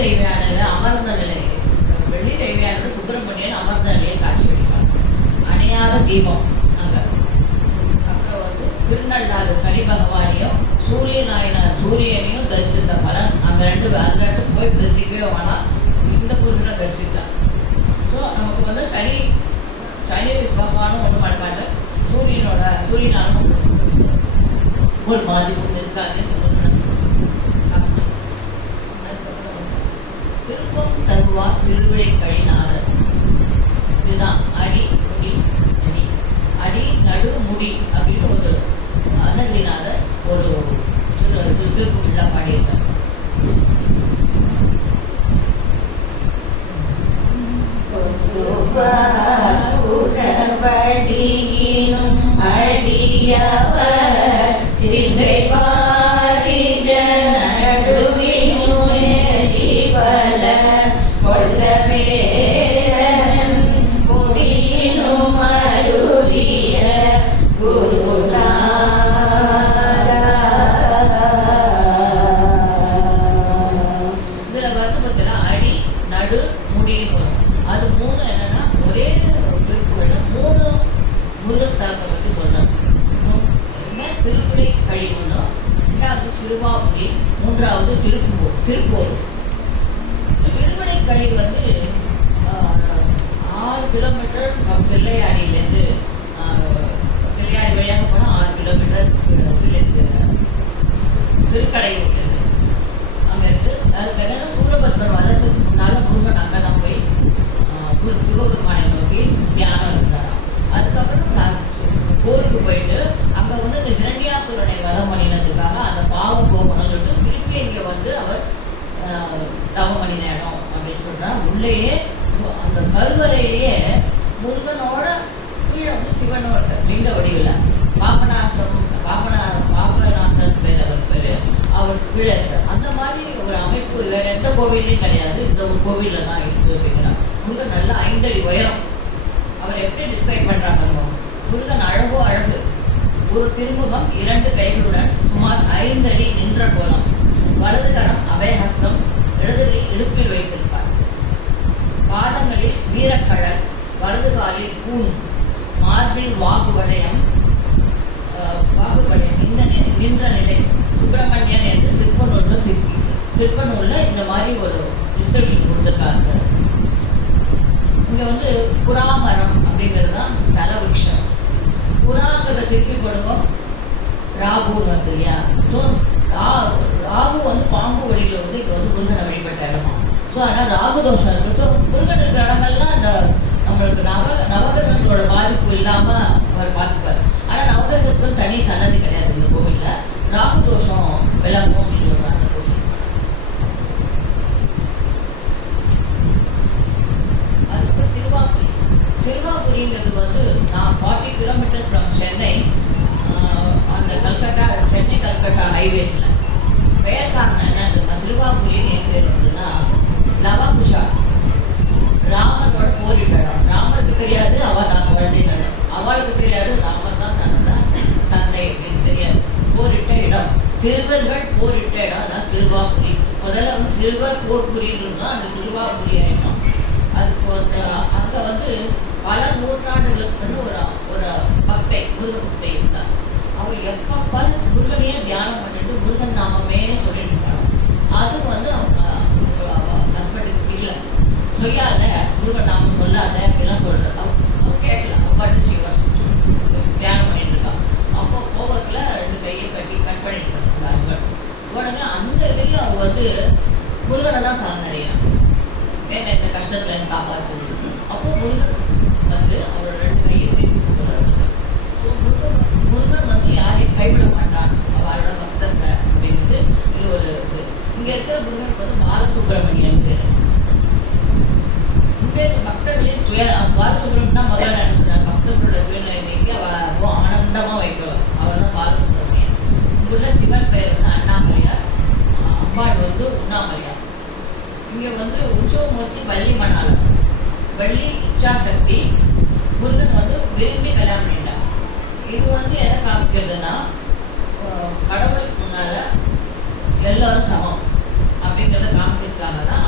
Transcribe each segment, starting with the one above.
தெய்வயானையில அமர்ந்த நிலையில், வெள்ளி தெய்வயானோட சுப்பிரமணியன் அமர்ந்த நிலையை காட்சி அளிப்பார். அணையாத தீபம் அங்க. அப்புறம் வந்து திருநள்ளாறு சனி பகவானையும் சூரியனையும் தரிசித்த பலன் அந்த இடத்துக்கு போய் தரிசிக்கவே வேணாம், இந்த முருகனை தரிசித்தான். ஸோ நமக்கு வந்து சனி பகவானும் ஒன்றும் பண்ணமாட்டேன், சூரியனாலும் ஒரு பாதிப்பும் இருக்காது இந்த முருகன். அதுக்கப்புறம் திருப்பம் தருவார் திருவிழை கழிநாதர். இதுதான் அடி முடி அடி நடு முடி அப்படின்னு ஒரு அன்னகிரிநாதர் ஒரு திருப்புகள்ல பாடியிருக்கார். புறவடியினும் அடியவர் சிந்தை பாரிஜ நடுவினும் எரிவல கொள்ளவேரன் முடியினும் அருளிய குருநாதா. இதுல வருஷத்துல அடி நடு முடின்னு வரும். அது மூணு என்னன்னா ஒரே திருப்புகழ மூணு முருகஸ்தலத்தை பற்றி சொல்றாங்க. திருவிழை கழிவுன்னு, ரெண்டாவது சிறுவாபுரி, மூன்றாவது திருப்போர். திருவிழை கழிவு வந்து 6 கிலோமீட்டர் தில்லையாடியிலேருந்து, தில்லையாடி வழியாக போனால் 6 கிலோமீட்டர் இதுலேருந்து திருக்கடையூர்லேருந்து அங்கே இருக்குது. அதுக்கு என்னென்னா சூரபத்மன் வதத்துக்கு முன்னால் முருகன் அங்கே தான் போய் சிவபெருமானை நோக்கி தியானம் இருந்தாராம். அதுக்கப்புறம் போருக்கு போயிட்டு அங்கே வந்து இந்த ஹிரண்யாசுரனை வதம் பண்ணினதுக்காக அந்த பாவம் போகணும்னு சொல்லிட்டு திருப்பி இங்கே வந்து அவர் தவம் பண்ணின இடம் அப்படின்னு சொல்கிறார். உள்ளேயே அந்த கருவறையிலேயே முருகனோட கீழே வந்து சிவனோட லிங்க வடிவில் பாபநாசன் பேர் அவர் பேர், அவர் கீழே இருக்கார். அந்த மாதிரி ஒரு அமைப்பு வேற எந்த கோவில்லையும் கிடையாது, இந்த ஒரு கோவிலில் தான் இருக்குது அப்படிங்கிறார். முருகன் நல்ல 5 அடி உயரம். அவர் எப்படி டிஸ்கிரைப் பண்ணுறாங்க? முருகன் அழகோ அழகு, ஒரு திருமுகம், 2 கைகளுடன் சுமார் 5 அடி நின்ற கோலம், வலது கரம் அபயஹஸ்தம், இடது கை இடுப்பில் வைத்திருப்பார், பாதங்களில் வீரக்கழல், வலது காலில் பூண், மார்பில் வாகுவலயம் இந்த நின்ற நிலை சுப்பிரமணியன் என்று சிற்ப நூல்ல இந்த மாதிரி ஒரு டிஸ்கிரிப்ஷன் கொடுத்துருக்காங்க. இங்க வந்து புறாமரம் அப்படிங்கிறது தான் ஸ்தல விருட்சம். புறாங்கிறத திருப்பி கொடுங்க, ராகுன்னு வருது இல்லையா? ஸோ ராகு வந்து பாம்பு வழியில் வந்து இங்கே வந்து முருகனை வழிபட்ட இடமா. ஸோ அதனால் ராகு தோஷம் இருக்குது. ஸோ முருகன் இருக்கிற இடங்கள்லாம் அந்த நம்மளுக்கு நவகிரகங்களோட பாதிப்பு இல்லாமல் அவர் பார்த்துப்பார். ஆனால் நவகிரகத்துக்கு தனி சன்னதி கிடையாது இந்த கோவிலில். ராகு தோஷம் விளங்கும் அப்படின்னு சொல்கிறாங்க அந்த கோவில். அதுக்கப்புறம் சிறுவாபுரிங்கிறது வந்து 40 கிலோமீட்டர்ஸ் ஃப்ரம் சென்னை, அந்த சென்னை கல்கட்டா ஹைவேஸில். பெயர் காரணம் என்னன்னா சிறுவாபுரின்னு என் பேர் வந்துன்னா லவாகுச்சா, ராமரோட போரிட்ட இடம். ராமருக்கு தெரியாது அவள் தான் குழந்தைன்னு இடம், அவளுக்கு தெரியாது ராமர் தான் தன்னோட தந்தை அப்படின்னு தெரியாது. போரிட்ட இடம், சிறுவர்கள் போரிட்ட இடம் தான் சிறுவாபுரி. முதல்ல வந்து சிறுவர் போர்புரின்னு தான் அந்த சிறுவாபுரி ஆயிடும். அதுக்கு வந்து அங்கே வந்து பல நூற்றாண்டுகளுக்கு ஒரு பக்தை, முருக பக்தை இருந்தார். அவள் எப்பப்ப முருகனையே தியானம் பண்ணிட்டு முருகன் நாமமே சொல்லிட்டு இருக்காங்க. அது வந்து அவங்க ஹஸ்பண்டுக்கு பிடிக்கல. சொல்லாத முருகன் நாம சொல்லாத அப்படிலாம் சொல்றாரு. அவன் கேட்கல, அவன் தியானம் பண்ணிட்டு இருக்கான். அப்போ கோபத்துல 2 கையை கட் பண்ணிட்டு இருக்காங்க ஹஸ்பண்ட். உடனே அந்த இதுலயும் அவங்க வந்து முருகனை தான் சரணடையான், என்ன இந்த கஷ்டத்துல எனக்கு காப்பாற்று. அப்போ முருகன் வந்து அவரோட 2 கையை திருப்பி கொடுக்குறாரு. முருகன் வந்து யாரையும் கைவிட மாட்டான், அவரோட பக்தங்க அப்படிங்கிறது இது ஒரு இது. இங்க இருக்கிற முருகனுக்கு வந்து பாலசுப்ரமணியன் பேர். பக்தர்களின் பாலசுப்ரமணியன் முதல்ல என்ன சொன்னாங்க, பக்தர்களோட துயரை நீக்கி அவரை ஆனந்தமா வைக்கலாம், அவர் தான் பாலசுப்ரமணியன். இங்குள்ள சிவன் பெயர் வந்து அண்ணாமலையார், அம்பாள் வந்து உண்ணாமலையார். இங்க வந்து உற்சவமூர்த்தி வள்ளி மணாளர், வள்ளி இச்சாசக்தி. முருகன் வந்து விரும்பி கல்யாணம் பண்ணிட்டார். இது வந்து எதை காமிக்கிறதுனா கடவுள் முன்னால எல்லாரும் சமம் அப்படிங்கிறத காமிக்கிறதுக்காக தான்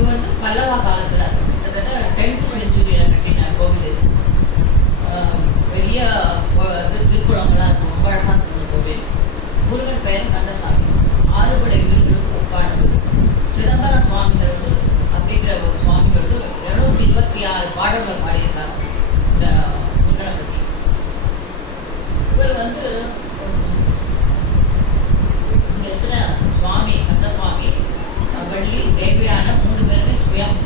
இது வந்து பல்லவா காலத்துல கிட்டத்தட்ட 10th century கட்டின கோவில் இது. பெரிய திருக்குளங்களாக இருக்கும், ரொம்ப அழகாக இருக்கும் இந்த கோவில். முருகன் பெயர் கந்தசாமி. ஆறுபடை வீடுகளுக்கு ஒப்பானது. சிதம்பரம் சுவாமிகள் வந்து அப்படிங்கிற ஒரு சுவாமிகள் வந்து 226 பாடல்கள் பாடியிருக்காங்க இந்த முருகனை பற்றி. இவர் வந்து இங்க இருக்கிற சுவாமி கந்தசுவாமி, வள்ளி, தேவையான 3 பேருமே சுயம்.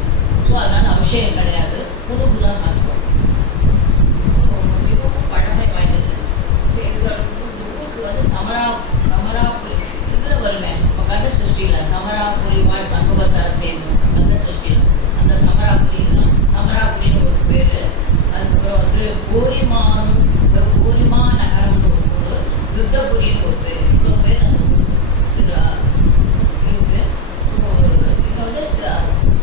ஸோ அதனால அபிஷேகம் கிடையாது, புதுகு தான் சாப்பிடுவோம். மிகவும் பழமை வாய்ந்தது. சரி, இந்த ஊருக்கு வந்து சமராபுரி இதில் வருமே இப்போ கந்த சிருஷ்டியில் சமராபுரி வாழ் சண்முகத்தரத்தேன் கந்த சிருஷ்டியில் அந்த சமராபுரி தான். சமராபுரின்னு ஒரு பேர். அதுக்கப்புறம் வந்து கோரிமா நகரம்னு ஒரு ஊர், யுத்தபுரின்னு ஒரு பேர். இவ்வளோ பேர் அந்த ஊர் இருக்கு. இங்கே வந்து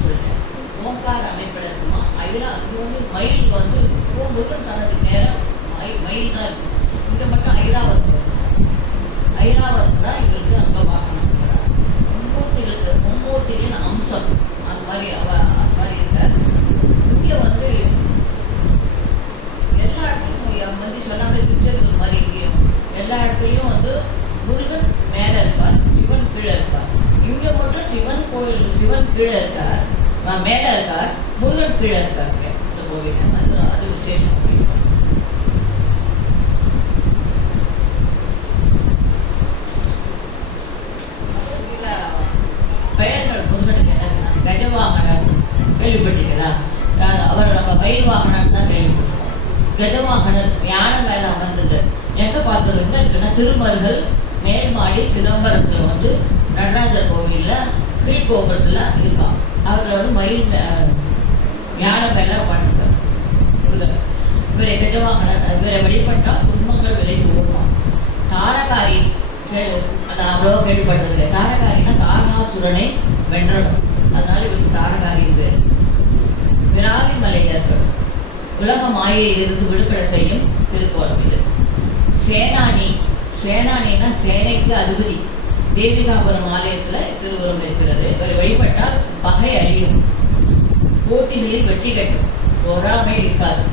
சொல்லிட்டேன் ஓங்கார அமைப்பில் இருக்குமா. இங்கே வந்து மயில் வந்து முருகன் சன்னத்துக்கு நேரம் மயில் தான் இருக்கும். இங்கே மட்டும் ஐராவதம் தான் இவருக்கு அந்த வாகனம். மும்மூர்த்திகளின் அம்சம் அந்த மாதிரி இருக்கார். இங்கே வந்து எல்லா இடத்துலையும் வந்து சொல்லாமல் திருச்செந்தூர் மாதிரி இங்கேயும் எல்லா இடத்துலையும் வந்து முருகன் மேலே இருப்பார், சிவன் கீழே இருப்பார். இங்கே மட்டும் சிவன் கோயில், சிவன் கீழே இருக்கார், மேலே இருக்கார், முருகன் கீழே இருக்கார் இந்த கோவில். அது விசேஷம். சில பெயர்கள் முருகனுக்கு என்னன்னா கஜவாகனர் கேள்விப்பட்டிருக்கீங்களா? அவர் நம்ம மயில் வாகனம் தான் கேள்விப்பட்டிருக்கோம். கஜவாகனர் யானை மேலே அமர்ந்தது எங்கே பார்த்துருவோம்? எங்கே இருக்குன்னா திருமருகல் மேல்மாடி சிதம்பரத்தில் வந்து நடராஜர் கோவிலில் கீழ்கோபுரத்தில் இருக்கான். அவரில் வந்து மயில் யானை மேலே உட்காந்துருக்கார் முருகன். இவரை கஜவாகனர். இவரை வழிபட்டால் குடும்பங்கள் விலகி ஓடுவான். தாரகாரி நான் அவ்வளோ கேள்விப்பட்டதில்லை. தாரகாரின்னா தாரகாசுரனை வென்றணும், அதனால இவருக்கு தாரகாரி பேர். விராலி மலையில் இருக்க உலக மாயையிலிருந்து விடுபட செய்யும் திருக்கோலம் இது. சேனானின்னா சேனைக்கு அதிபதி. தேவிகாபுரம் ஆலயத்தில் திருவுருவம் இருக்கிறது. இவரை வழிபட்டால் பகை அழியும், போட்டிகளில் வெற்றி கட்டும், பொறாமை இருக்காது.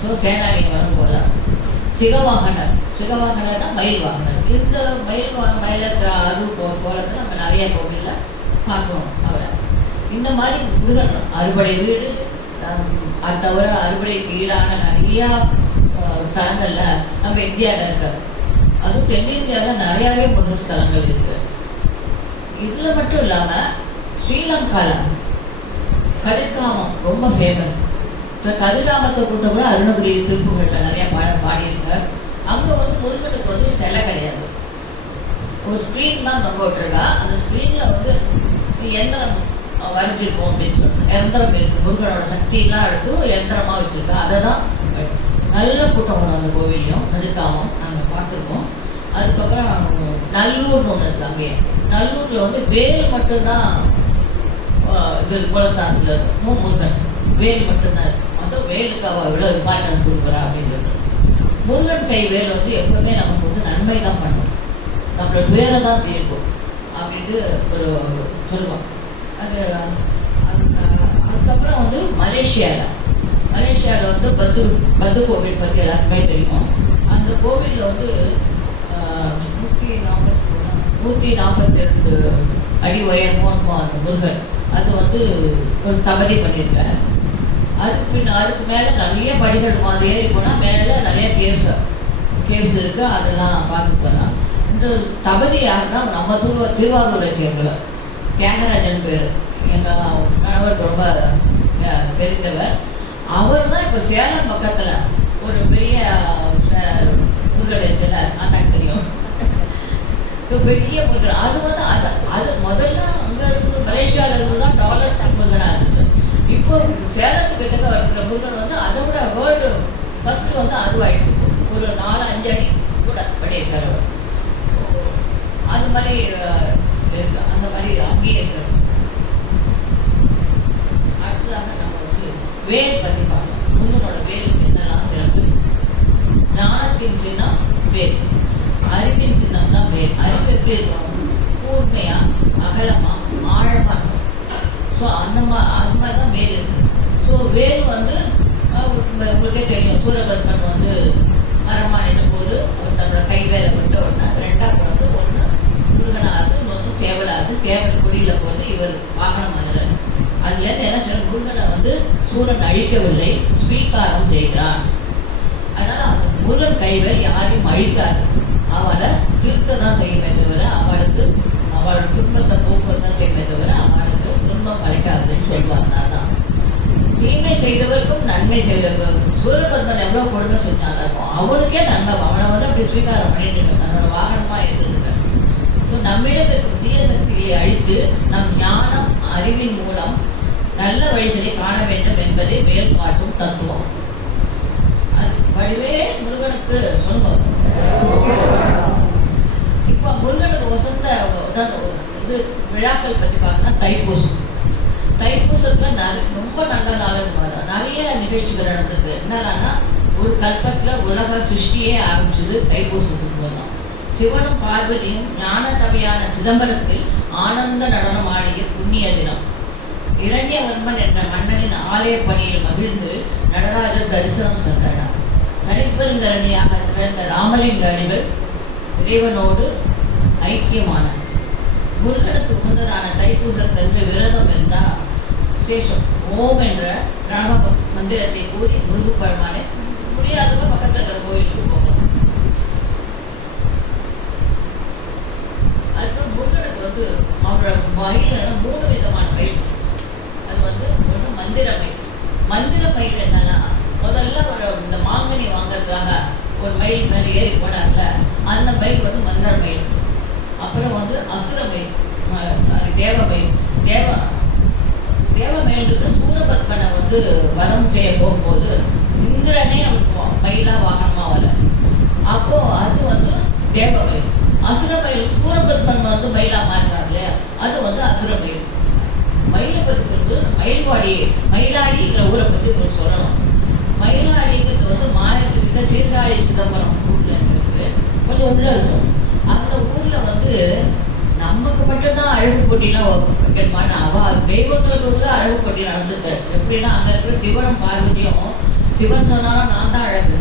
ஸோ சேனானியை வழங்குவார். சிகவாகனர்னா மயில் வாகனர். இந்த மயில் இருக்கிற அருள் கோலத்தை நம்ம நிறைய கோவிலில் பார்க்கணும் அவரை. இந்த மாதிரி முருகன் அறுபடை வீடு, அது தவிர அறுபடைக்கு ஈடான நிறையா ஸ்தலங்களில் நம்ம இந்தியாவில் இருக்கார். அதுவும் தென்னிந்தியாவில் நிறையாவே முருகன் ஸ்தலங்கள் இருக்கு. இதில் மட்டும் இல்லாமல் ஸ்ரீலங்காவில் கதிர்காமம் ரொம்ப ஃபேமஸ். இப்போ கதிர்காமத்தை கூட்ட கூட அருணகிரி திருப்புகழில் நிறையா பாடியிருக்கார். அங்கே வந்து முருகனுக்கு வந்து சிலை கிடையாது, ஒரு ஸ்க்ரீன் தான் தொங்க விட்டுருக்கா. அந்த ஸ்க்ரீனில் வந்து எந்திரம் வரைஞ்சிருக்கோம் அப்படின்னு சொல்லிட்டு எந்திரம் இருக்குது. முருகனோட சக்தியெல்லாம் எடுத்து எந்திரமாக வச்சுருக்கா. அதை தான் நல்ல கூட்டம் ஒன்று அந்த கோவிலையும் கதிர்காமம் நாங்கள் பார்த்துருக்கோம். அதுக்கப்புறம் நல்லூர்னு ஒன்று இருக்குது. அங்கேயே நல்லூரில் வந்து வேல் மட்டும்தான் இது குலஸ்தானத்தில் இருக்கும். முருகன் வேல் மட்டும்தான் இருக்கும். அதுவும் வேலுக்கு அவள் எவ்வளோ இம்பார்ட்டன்ஸ் கொடுக்குறா அப்படின்றது. முருகன் கை வேல் வந்து எப்பவுமே நமக்கு வந்து நன்மை தான் பண்ணும், நம்மளோட துயரை தான் தீர்க்கும் அப்படின்ட்டு ஒரு சொல்லுவோம். அதுக்கப்புறம் வந்து மலேசியாவில் வந்து பத்து கோவில் பற்றி எல்லாருக்குமே தெரியும். அந்த கோவிலில் வந்து 142 அடி உயரமும் அந்த முருகன் அது வந்து ஒரு ஸ்தபதி பண்ணியிருக்காரு. அதுக்கு மேலே நிறைய படிகள் இருக்கும். அது ஏறி போனால் மேலே நிறைய கேவ்ஸ் இருக்குது, அதெல்லாம் பார்த்துட்டு போகலாம். இந்த தபதி யாருன்னா நம்ம திருவாரூரை சேர்ந்தவர், தியாகராஜன் பேர். எங்கள் கணவர் ரொம்ப தெரிந்தவர். அவர் தான் இப்போ சேலம் பக்கத்தில் ஒரு பெரிய முருகன் இருக்குல்ல, அதான் தெரியும். ஸோ பெரிய முருகன் அது வந்து அது முதல்ல அங்கே இருக்கிற மலேசியாவில் இருக்கிறது தான் டாலஸ்ட் முருகனாக இருக்குது. இப்போ சேலத்துக்கிட்ட இருக்கிற முருகன் வந்து அதை விட வேர்ல்டு ஃபஸ்ட்டு வந்து அதுவாகிடுச்சு. ஒரு 4-5 அடி கூட பண்ணியிருக்காரு அவர். அந்த மாதிரி இருக்கு. அந்த மாதிரி அங்கேயே இருக்கு. அடுத்ததாக நம்ம வந்து வேல் பற்றி பார்க்கலாம். முருகனோட வேலுக்கு என்னெல்லாம் சிறப்பு? ஞானத்தின் சின்னம் வேல், அறிவின் சின்னம் தான் வேல். அறிவு எப்படி இருக்கும்? கூர்மையா, அகலமா, ஆழமா இருக்கும். ஸோ அது மாதிரி தான் வேல் இருக்குது. ஸோ வேல் வந்து உங்களுக்கே தெரியும், சூரபத்மன் வந்து மரமாக நின்றும் போது அவர் தன்னோட கை வேலை விட்ட உடனே ரெண்டாக வந்து ஒன்று முருகனாவது இன்னொன்று சேவலாவது, சேவல் குடியில் போது இவர் வாகனம் வந்துடுறாரு. அதுலேருந்து என்ன சொல்ல, முருகனை வந்து சூரன் அழிக்கவில்லை, ஸ்வீகாரம் செய்கிறான். அதனால் அந்த முருகன் கைவேல் யாரையும் அழிக்காது, அவளை திருத்த தான் செய்யுமே தவிர அவளோட துன்பத்தை போக்குவரத்து தான் செய்யுமே தவிர அவளுக்கு துன்பம் அழைக்காதுன்னு சொல்லுவாங்க. அதான் தீமை செய்தவருக்கும் நன்மை செய்தவர். சூரபத்மன் எவ்வளோ கொடுமை செஞ்சாலும் இருக்கும், அவனுக்கே நன்மை. அவனை வந்து அப்படி ஸ்வீகாரம் பண்ணிட்டு இருக்க, தன்னோட வாகனமாக ஏற்றுருக்கார். ஸோ நம்மிடம் இருக்கும் தீய சக்திகளை அழித்து நம் ஞானம் அறிவின் மூலம் நல்ல வழிகளை காண வேண்டும் என்பதை மேல் காட்டும் தத்துவம். அது வடிவே முருகனுக்கு சொல்லுங்க. இப்போ முருகனுக்கு வசந்த இது விழாக்கள் பற்றி பார்த்தோம்னா தைப்பூசம். தைப்பூசத்தில் ரொம்ப நல்ல நாள், நிறைய நிகழ்ச்சிகள் நடந்தது. என்னன்னா, ஒரு கல்பத்தில் உலக சிருஷ்டியே ஆரம்பிச்சது தைப்பூசத்துக்கு போது தான். சிவனும் பார்வதியும் ஞான சபையான சிதம்பரத்தில் ஆனந்த நடனம் ஆடிய புண்ணிய தினம். இரண்யவர்மன் என்ற மன்னனின் ஆலய பணியில் மகிழ்ந்து நடராஜர் தரிசனம் தந்தார். தனிப்பெருங்கரணியாக திறந்த ராமலிங்க அடிகள் இறைவனோடு ஐக்கியமான முருகனுக்கு உகந்ததான தைப்பூசத்தன்று விரதம் இருந்தால் விசேஷம். ஓம் என்ற பிரணவ மந்திரத்தை கூறி முருகப்பெருமானை முடியாதவங்க பக்கத்தில் இருக்கிற கோயிலுக்கு போகலாம். அதுக்கப்புறம் முருகனுக்கு வந்து அவரோட மயில் 3 விதமான மயில். அது வந்து ஒன்று மந்திர மயில். மந்திர மயில் என்னன்னா, முதல்ல ஒரு இந்த மாங்கனி வாங்கிறதுக்காக ஒரு மயில் மேலே ஏறி போனார்ல, அந்த மயில் வந்து மந்திர மயில். அப்புறம் வந்து அசுர மயில், தேவ மயில். தேவ மயிலுக்கு சூரபத்மனை வந்து வதம் செய்ய போகும்போது இந்திரனே அவருக்கு மயிலா வாகனமாக வர, அப்போ அது வந்து தேவ மயில். அசுர மயில் சூரபத்மன் வந்து மயிலா மாறினார் இல்லையா, அது வந்து அசுர மயில். மயிலை பற்றி சொல்லுது மயிலாடிங்கிற ஊரை பற்றி கொஞ்சம் சொல்லணும். மயிலாடிங்கிறது வந்து மாயத்துக்கிட்ட சீர்காழி சிதம்பரம் ஊரில் இருக்கு, கொஞ்சம் உள்ளே இருக்கும். அந்த ஊரில் வந்து நமக்கு மட்டும்தான் அழகு போட்டிலாம் வைக்கணுமான்னு அவள் தெய்வத்தோட அழகு போட்டி நடந்துருக்கு. எப்படின்னா, அங்கே இருக்கிற சிவனும் பார்வதியும், சிவன் சொன்னாலும் நான் தான் அழகு,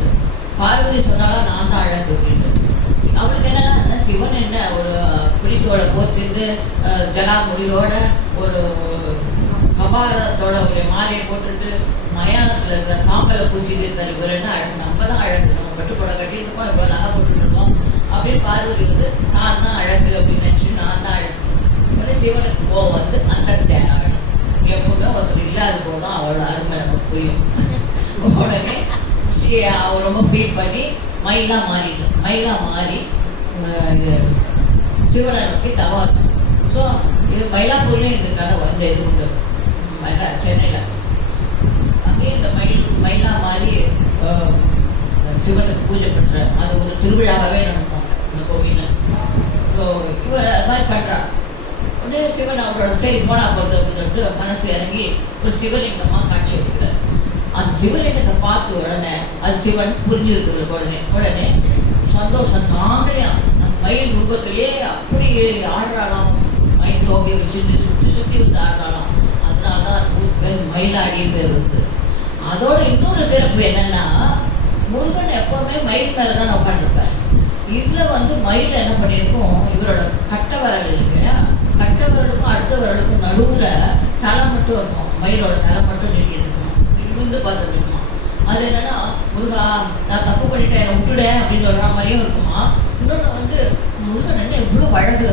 பார்வதி சொன்னாலும் நான் தான் அழகு அப்படின்னு. அவளுக்கு என்னன்னா, சிவன் என்ன ஒரு பிடித்தோட போத்திட்டு ஜலாமுடியோட ஒரு கபாலத்தோட ஒரு மாலையை போட்டுட்டு மயானத்தில் இருக்கிற சாம்பலை பூசிட்டு இருந்தார். இவர் என்ன அழகு, நம்ம தான் அழகு, நம்ம பட்டுப்பட கட்டிட்டு இருக்கோம், இவ்வளோ நகை போட்டுட்டு இருக்கோம் அப்படின்னு பார்வதி வந்து நான் தான் அழகு அப்படின்னு நினச்சி நான் தான் அழகு. உடனே சிவனுக்கு போக வந்து அந்த தேனாகணும். எப்பவுமே ஒருத்தர் இல்லாத போதும் அவளோட அருமை நமக்கு புரியும். உடனே அவள் ரொம்ப ஃபீல் பண்ணி மயிலாக மாறிடும். மயிலாக மாறி சிவனை நோக்கி தவம் இருக்கும். ஸோ இது மயிலாப்பூர்லேயும் இந்த கதை வந்து இது உண்டு, சென்னையில். அங்கேயும் இந்த மயிலா மாதிரி சிவனுக்கு பூஜை பண்ணுற அது ஒரு திருவிழாவே நடக்கும் இந்த கோவிலில். ஸோ இவர் அது மாதிரி பண்ணுறான். உடனே சிவன் அவரோட சரி போனா போகிறது அப்படின்னு சொல்லிட்டு மனசு இறங்கி ஒரு சிவலிங்கமாக காட்சி அளிக்கிறார். அந்த சிவலிங்கத்தை பார்த்து உடனே அது சிவன் புரிஞ்சிருக்கு. உடனே சந்தோஷம் தாங்கலையா, அந்த மயில் ரூபத்திலேயே அப்படி ஆடுறாளாம். மயில் தோகையை வச்சுட்டு சுற்றி வந்து ஆடுறாளாம். அதனால தான் அது பேர் மயிலாடின்னு பேர் இருக்குது. அதோட இன்னொரு சிறப்பு என்னன்னா, முருகன் எப்பவுமே மயில் மேலே தான் உட்காந்துருப்பார். இதில் வந்து மயில் என்ன பண்ணியிருக்கோம், இவரோட கட்டை விரல் இருக்கு இல்லையா, கட்டை விரலுக்கும் அடுத்த விரலுக்கும் நடுவில் தலை மட்டும் இருக்கும். மயிலோட தலை மட்டும் நீட்டிட்டு இருக்கும், இருந்து பார்த்துட்டு இருக்குமா. அது என்னன்னா, முருகா நான் தப்பு பண்ணிட்டேன் என்னை விட்டுடேன் அப்படின்னு சொல்கிற மாதிரியும் இருக்குமா. இன்னொன்று வந்து முருகன் என்ன எவ்வளோ அழகு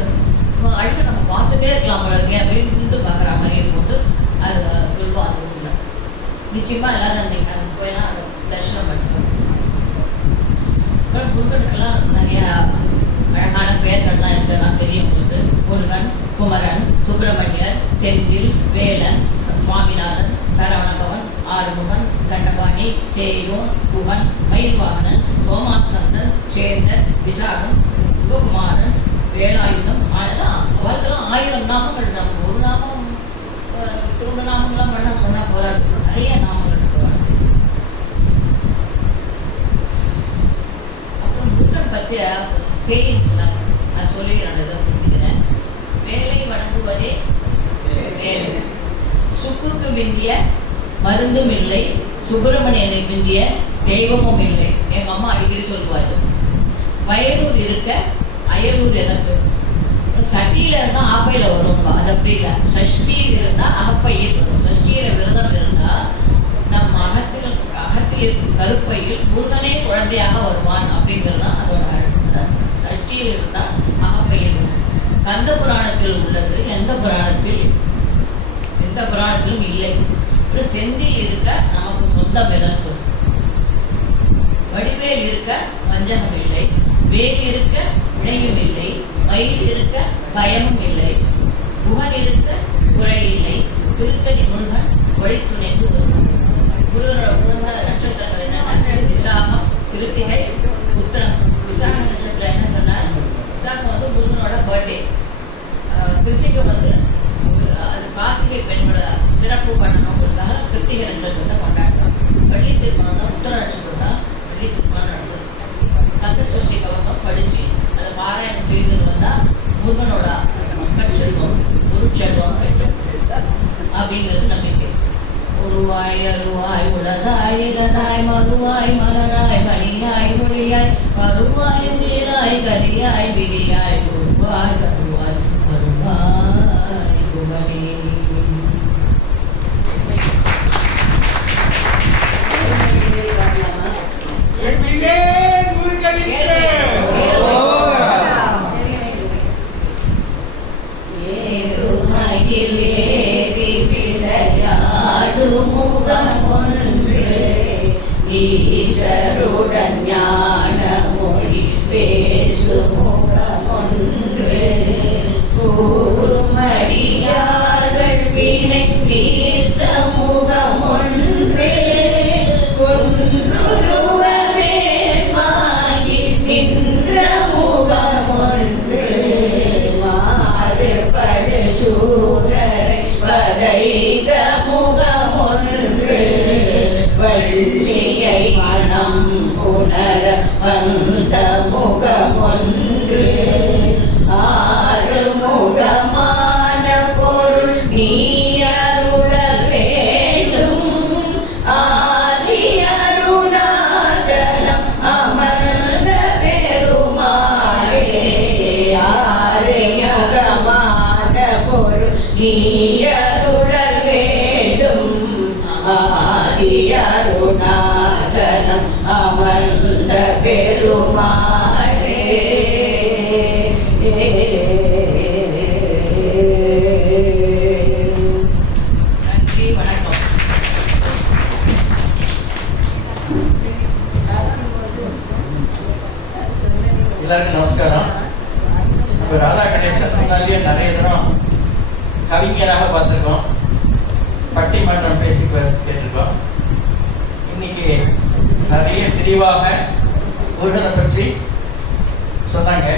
நம்ம பார்த்துட்டே இருக்கலாம் போலருக்கேன் அப்படின்னு இருந்து பார்க்குற மாதிரி இருக்கும்போது அது சொல்லுவோம். அந்த ஊரில் நிச்சயமாக எல்லாரும் நீங்கள் அங்கே போயெல்லாம் அதை தரிசனம் பண்ணிக்கணும். அப்புறம் முருகனுக்கெல்லாம் நிறையா அழகான பெயர்கள்லாம் இருக்கிறதெல்லாம் தெரியும் உங்களுக்கு. முருகன், குமரன், சுப்பிரமணியர், செந்தில், வேலன், சுவாமிநாதன், சரவணபவன், ஆறுமுகன், தண்டபாணி, சேயோன், புகன், மயில்வாகனன், சோமாஸ்கந்தன், சேந்தன், விசாகம், சிவகுமாரன், வேலாயுதம். ஆனால் அவளுக்கெல்லாம் 1000 நாமங்கள். நம்ம ஒரு நாமம் திருநாமங்கள்லாம் பண்ண சொன்னால் போகாது, நிறைய நாமங்கள் இருக்குவாங்க. அப்புறம் முருகன் பற்றிய சேயிங்ஸ்லாம் அது சொல்லி நான் இதை புரிஞ்சுக்கிறேன். வேலை வணங்குவதே வேலை. சுக்குக்கு மிந்திய மருந்தும் இல்லை, சுப்பிரமணியனை மிந்திய தெய்வமும் இல்லை. எங்கள் அம்மா அடிக்கடி சொல்லுவார். வயலூர் இருக்க அயலூர் எனக்கு. சட்டியில் இருந்தால் ஆப்பையில் வரும்பா, அது அப்படி இல்லை. சஷ்டியில் இருந்தால் ஆப்பையில் வரும். சஷ்டியில் விரதம் இருந்தால் நம் அகத்தில் இருக்கும் கருப்பையில் முருகனே குழந்தையாக வருவான் அப்படிங்கிறது தான் அதோட அழகு. சஷ்டியில் இருந்தால் அகப்பையில் வரும். கந்த புராணத்தில் உள்ளது எந்த புராணத்திலும் இல்லை. செந்தில் இருக்க நமக்கு சொந்தம் எதற்கு? வடிவேல் இருக்க வஞ்சகம் இல்லை, வேல் இருக்க வினையும் இல்லை, மயில் இருக்க பயமும் இல்லை, குகன் இருக்க குறை இல்லை, திருத்தணி முருகன் வழித்துணைக்கு வருவான். குருவனோட உகந்த நட்சத்திரங்கள் என்னென்ன? விசாகம், கிருத்திகை, உத்திரம். விசாக நட்சத்திரம் என்ன சொன்னார்? விசாகம் வந்து முருகனோட பர்த்டே. கிருத்திகை வந்து அது கார்த்திகை பெண்களை சிறப்பு பண்ணணுங்கிறதுக்காக கிருத்திகை நட்சத்திரத்தை கொண்டாடுறோம். வெள்ளி திருமணம் தான் உத்தர நட்சத்திரம் தான் வெள்ளி திருமணம் நடந்தது. கந்த சஷ்டி கவசம் படித்து அதை பாராயணம் செய்துன்னு வந்தால் முருகனோட மக்கள் செல்வம் குரு செல்வம் கட்டும் அப்படிங்கிறது நம்பிக்கை. உருவாய் அருவாய் உளதாய் இலதாய் மறுவாய் மலராய் மணியாய் மொழியாய் மறுவாய் உயிராய் கரியாய் விரியாய் உருவாய் கருவாய் மறுவாய் குகனே. ஈஸ்வருடன் ஞான மொழி பேசு முகமொன்று கூறுமடியார்கள் வினை தீர்த்த முகமொன்று கொன்றுருவமே மாகி நின்ற முகமொன்று மாறுபடு சூரரை வதைத்த முகமொன்று வள்ளியை மனம் உணர வந்த முகமொன்று ஆறு முகமான பொருள் நீ அருள வேண்டும் ஆதி அருணாச்சலம் அமர்ந்த பெருமாளே ஆறு முகமான பொருள் நீ அருள வேண்டும் ஆதி அருணாச்சலம் அமர்ந்த பெருமாளே. நன்றி, வணக்கம். எல்லாருக்கும் நமஸ்காரம். நம்ம ராதா கணேசன் முன்னாலேயே நிறைய தரம் கவிஞராக பார்த்துருக்கோம், பட்டிமன்றம் பேசி கேட்டிருக்கோம். இன்னைக்கு நிறைய விரிவாக முருகனை பற்றி சொன்னாங்க.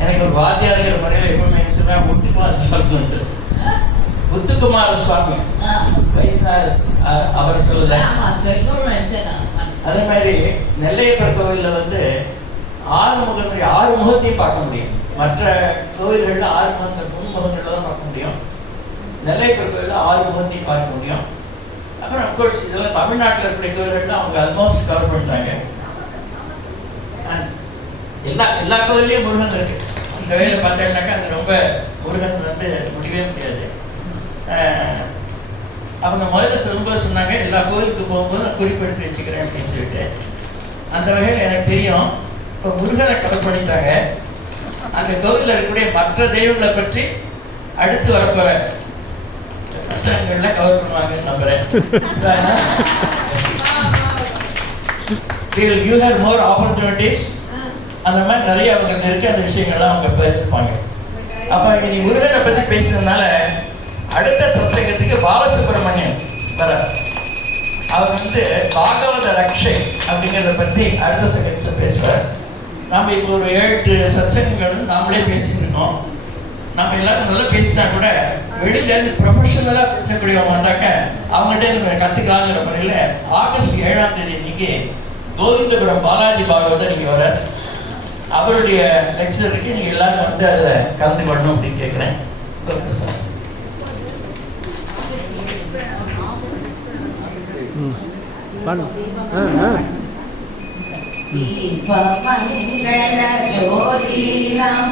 எனக்கு ஒரு வாத்தியாருங்கிற முறையில் எப்பவுமே சொன்னால் முத்துக்குமார சுவாமி உண்டு. முத்துக்குமார சுவாமி அவர் சொல்லல. அதே மாதிரி நெல்லையப்பர் கோவிலில் வந்து ஆறு முகத்தையும் பார்க்க முடியும். மற்ற கோவில்களில் 6 முகங்கள் முன்முகங்களில் தான் பார்க்க முடியும். நெல்லையப்பர் கோவிலில் 6 முகத்தையும் பார்க்க முடியும். அப்புறம் அப்கோர்ஸ் இதெல்லாம் தமிழ்நாட்டில் இருக்கக்கூடிய கோவில்கள்லாம் அவங்க ஆல்மோஸ்ட் கவர் பண்ணுறாங்க. எல்லா கோவிலையும் முருகன் இருக்கு. அந்த கோவிலில் பார்த்தோம்னாக்கா அது ரொம்ப முருகன் வந்து முடியவே முடியாது. அவங்க முதல்ல சொல்லும்போது சொன்னாங்க எல்லா கோவிலுக்கு போகும்போது நான் குறிப்பெடுத்து வச்சுக்கிறேன் அப்படின்னு சொல்லிட்டு. அந்த வகையில் எனக்கு தெரியும் இப்போ முருகனை கவர் பண்ணிட்டாங்க. அந்த கோவிலில் இருக்கக்கூடிய மற்ற தெய்வங்களை பற்றி அடுத்து வரப்போற சச்சங்கள்ல கவர் பண்ணுவாங்கன்னு நம்புறேன். You have more opportunities. அந்த மாதிரி நிறைய அவங்களுக்கு இருக்க அந்த விஷயங்கள்லாம் அவங்க பகிர்ந்துப்பாங்க. அப்போ இங்கே நீ முருகனை பற்றி பேசுறதுனால அடுத்த சத்சங்கத்துக்கு பாலசுப்ரமணியன் வர அவர் வந்து பாகவத ரக்ஷை அப்படிங்கிறத பற்றி அடுத்த செகண்ட்ஸில் பேசுவார். நாம் இப்போ ஒரு 7-8 சத்சங்கங்கள் நாமளே பேசிட்டு இருக்கோம். நம்ம எல்லாரும் நல்லா பேசினா கூட வெளியிலேருந்து ப்ரொஃபஷனலாக பேசக்கூடியவங்க வந்தாக்க அவங்கள்ட்ட கற்றுக்கலாங்கிற முறையில் ஆகஸ்ட் 7ஆம் தேதி இன்னைக்கு கோவிந்தபுரம் பாலாஜி பாகவதர் நீங்கள் வர அவருடைய லெக்சருக்கு நீங்கள் எல்லாரும் வந்து அதில் கலந்து கொள்ளணும் அப்படின்னு கேட்குறேன். பாடு தீபமங்கள ஜோதினம்